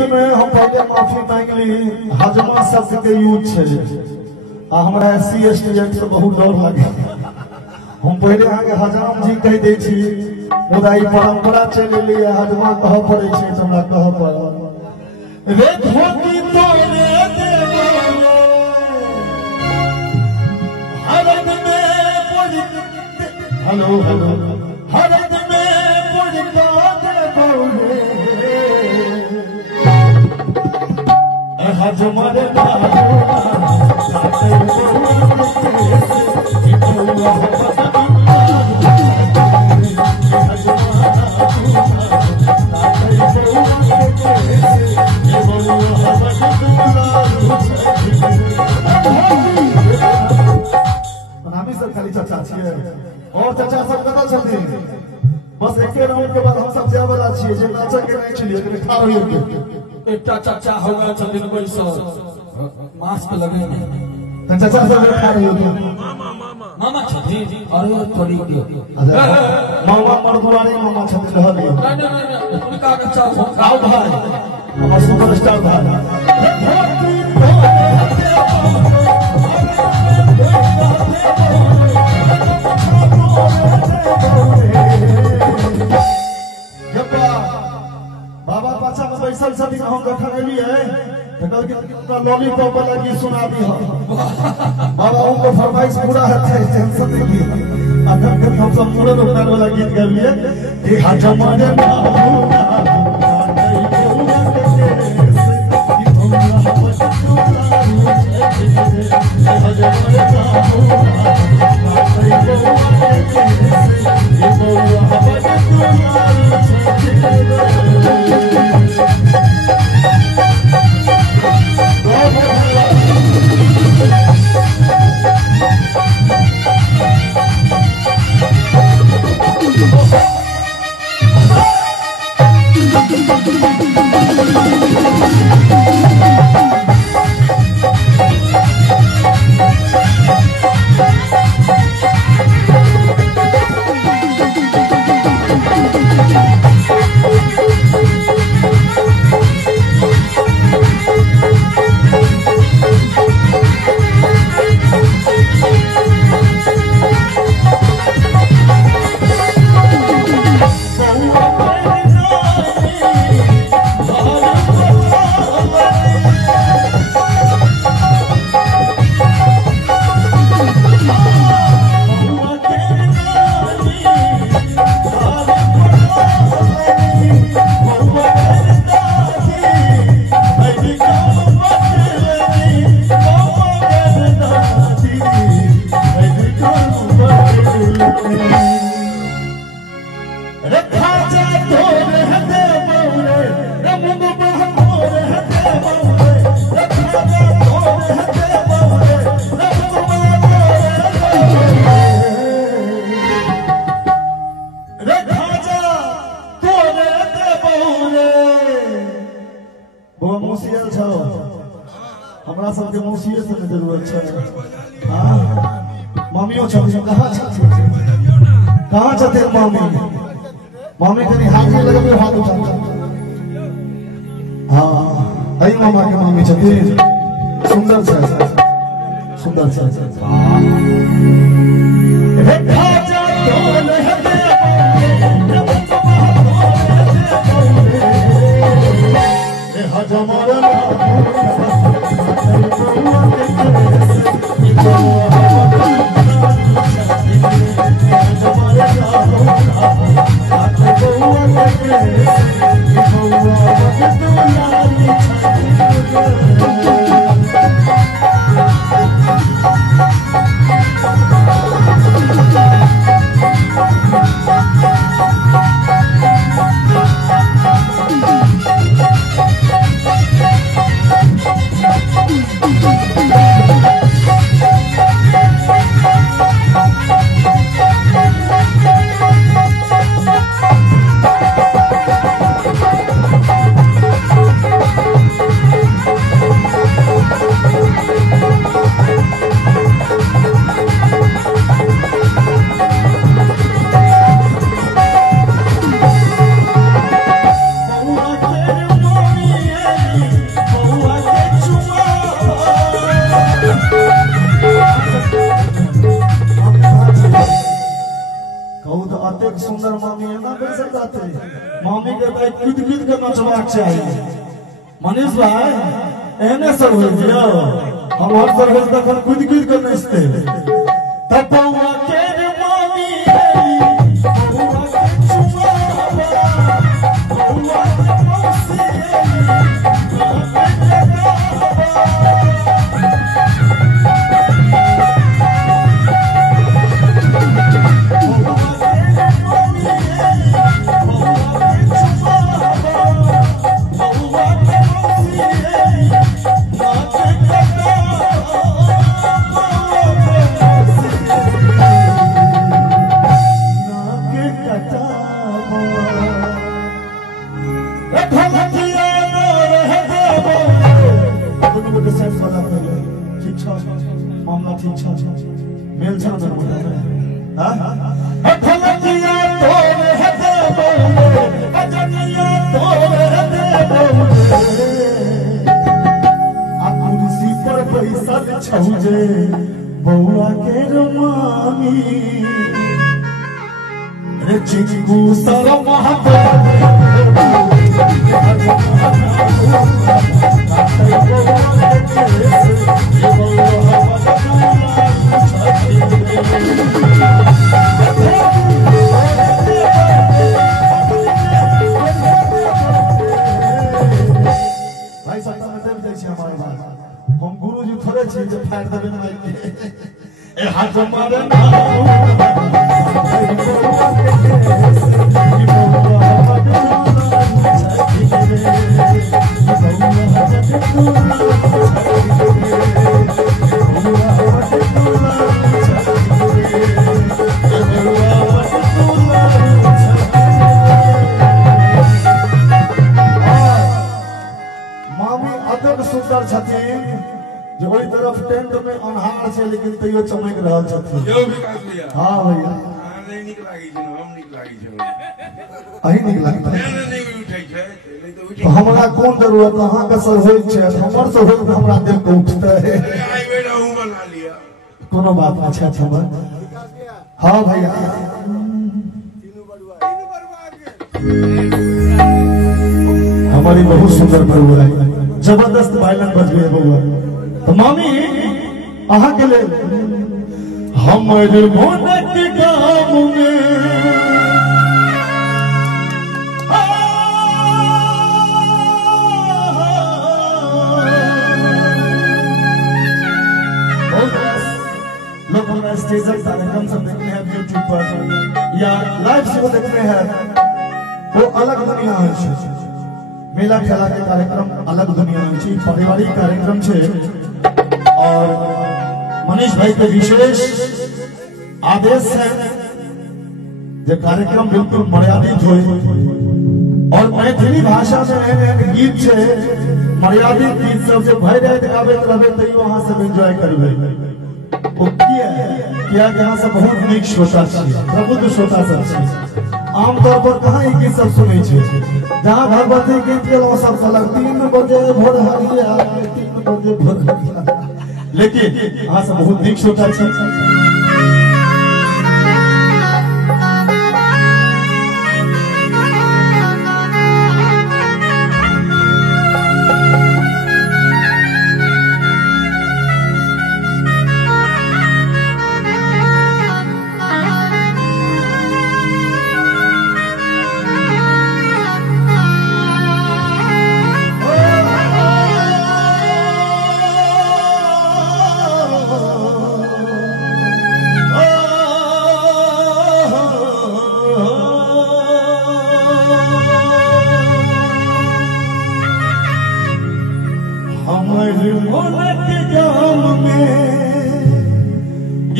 गीत में हम पहले माफी मांग ली हजमा शब्द के यूज है हमरा SC ST एक्ट से बहुत डर लगे हम पहले यहाँ के हजाम जी कह दे छी मुदा ई परंपरा चल ली हजमा कह पड़े छै तो हमरा कह पड़ रे धोती तोरे देवो हरद में पड़ हेलो हेलो हरद में पड़ देवो रे हजमा खाली चाचा छिए और चाचा सब कतऽ छथिन बस एके राउंड के बाद हम सब जाय वाला छिए जे नाचक के नहीं छिए लेकिन खा रही हो एकटा चाचा होगा छथिन बैसल मास्क लगे तो चाचा सब खा रही हो मामा छथिन अरे थोड़ी के मामा मर्दवारी मामा छथिन रह लियो नहीं उनका के चाचा खाओ भाई हमारा सुपरस्टार भाई बाबा पाछा में बैसल छथिन हम गठनली है तो लॉलीपॉप वाला गीत सुना दी बाबा उनको फरमाइश पूरा है टेंशन नहीं अगर हम सब पूरे रोकने वाला गीत गा लिए कि हजमाने हमरा सबके मौसिये से जरूरत छै हां मम्मियो छथिन कहां छथिन मम्मी कनी हाथ में लगबे हाथ उठा हां अई मामा के मम्मी छथिन सुंदर छै रे खाजा तोल हते रे हजमरन चाहिए मनीष भाई एने सब हो दियो हम हर सर्विस तक कूद कूद कर नचते तपवा के रे मामी बउआ के चुमा बउआ के मौसी मामला ठीक छ मेल छ न हां फलकिया तोर हते बोले अजनिया तोर हते बोले आ कुर्सी पर पैसा छौजे बउआ के रमामी रे चिंगू सरम हाथ हम गुरुजी थोड़े छी जे फाड़ देबे माइक के ए हाथ मारे ना सुंदर छथिन जो ओई तरफ टेंट में अन्हार छै लेकिन तैयो चमक रहल छथिन यो विकास भैया हां भैया नहीं निक लागी छै हम निक लागी छै अही निक लागत नहीं उठै छै नहीं तो उठै हमरा कोन जरूरत अहाँ के सब होय छै हमर सब होय हमरा दिल के उठते आई बेटा हूं बना लिया कोनो बात अच्छा अच्छा हां भैया तीनों बड़ुआ हमारी बहुत सुंदर बड़ुआ है जबरदस्त वायलिन बज गए बउआ तो मामी अहाँ के लिए हमर मोनक गाम में लोग हमारा स्टेज कार्यक्रम सब देखते हैं यूट्यूब पर या लाइव शो देखते हैं वो अलग दुनिया है मेला खेला के कार्यक्रम अलग दुनिया में पारिवारिक कार्यक्रम छे और मनीष भाई के विशेष आदेश है जे कार्यक्रम बिल्कुल मर्यादित हो और मैथिली भाषा में एहन गीत छे मर्यादित गीत सब जे भय रात गाबैत रहबे तैयो अहाँ सब एंजॉय करबे ओ किया कि अहाँ सब बहुत नीक श्रोता छी प्रबुद्ध श्रोता सब छी आमतौर पर कहाँ एक गीत सब सुनै छै जहाँ भगवती गीत गेलहुँ सब कहलक 3 बजे भोर हरिया 3 बजे भोर हरिया लेकिन अहाँ सब बहुत नीक श्रोता छी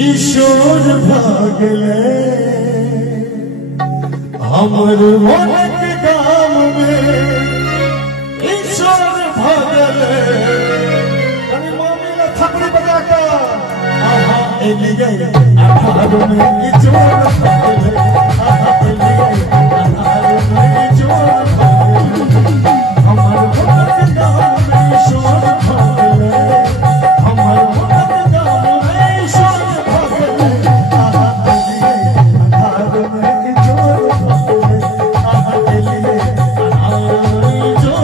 ईश्वर भागले हमर मोनक गाम में ईश्वर भागले कनी मामी ने थपड़ी बजा के आहा एली गई आधार में ईश्वर भागले आहा एली गई आधार में ईश्वर भागले हमर मोनक गाम में ईश्वर भागले हमर मोनक गाम में ईश्वर जो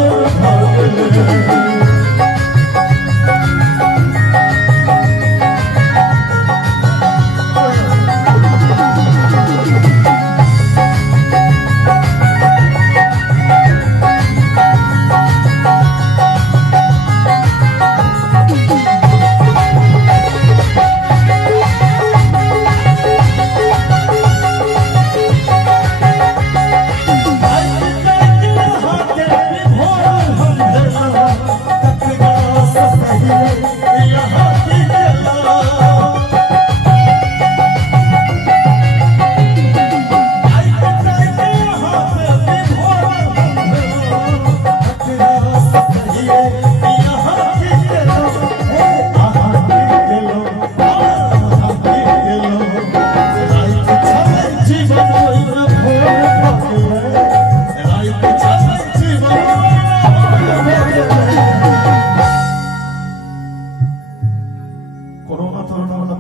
यहाँ की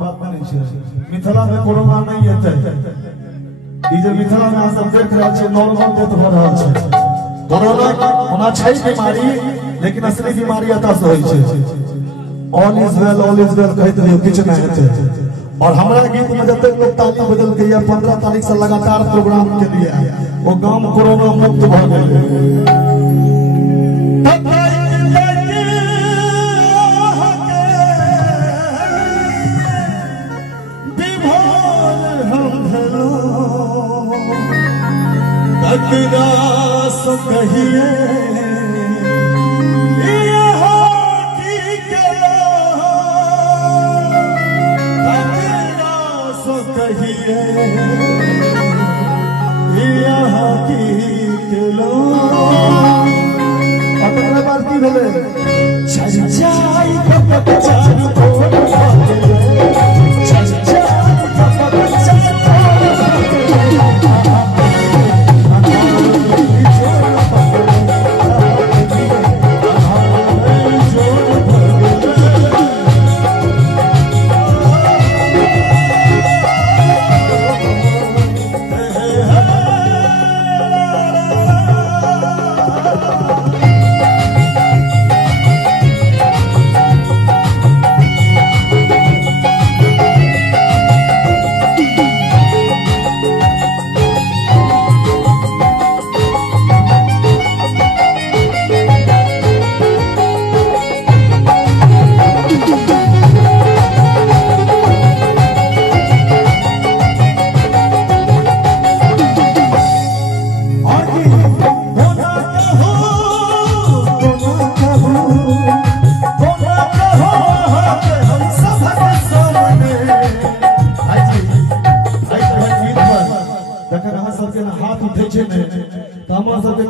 मिथिला में कोरोना नहीं है मिथिला में सब देख रहा है नॉर्मल डेथ हो रहा है कोरोना होना चाहिए बीमारी लेकिन असली बीमारी अतः से होई छे ऑल इज वेल कहते रहियो किछ नहीं हेते और हमरा गीत में जब तक लोग ताली बदल के या 15 तारीख से लगातार प्रोग्राम के लिए वो गांव कोरोना मुक्त भ गेल सो कहिए सो कहिए यहाँ की लो अपने बात की बोले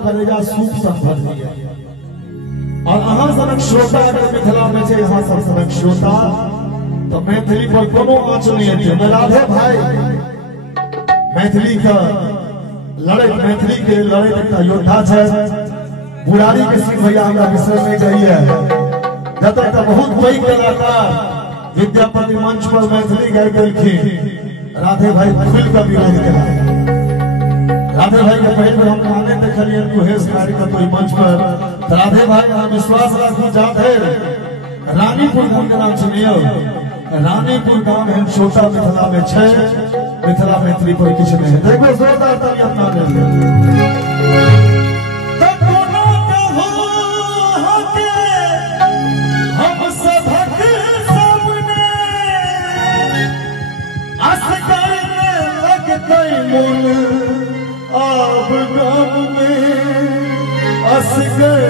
करेगा सूख संभल और अहाँ सनक श्रोता अगर मिथिला में छे अहाँ सब सनक श्रोता तो मैथिली पर कोनो आँच नहीं है मैं राधे भाई मैथिली का मैथिली के लड़े का योद्धा है बुढ़ारी के सिंह भैया हमरा विसर नहीं जाइए जब तक बहुत बड़ी कलाकार विद्यापति मंच पर मैथिली गाय गेलखिन राधे भाई खुल का विरोध केला राधे भाई के पहले हम गाने देखलिए कुहेस कार्यक्रम मंच पर राधे भाई हम विश्वास रखी जाते रानीपुर गांव के नाम सुनियो रानीपुर गांव है छोटा मिथिला में छे मिथिला मैथिली पर किछ नहीं है देखो जोरदार ताली अपना ले हम सबक सामने असगर लगते मुन आप गाँव में असगर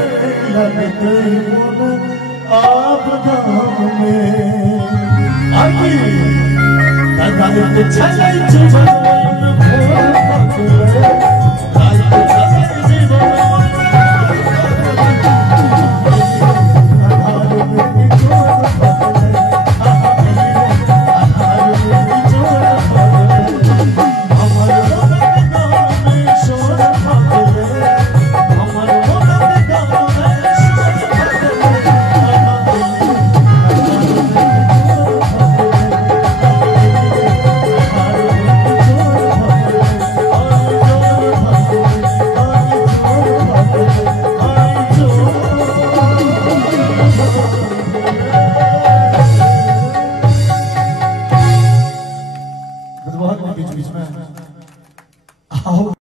लगते आप गाँव में आई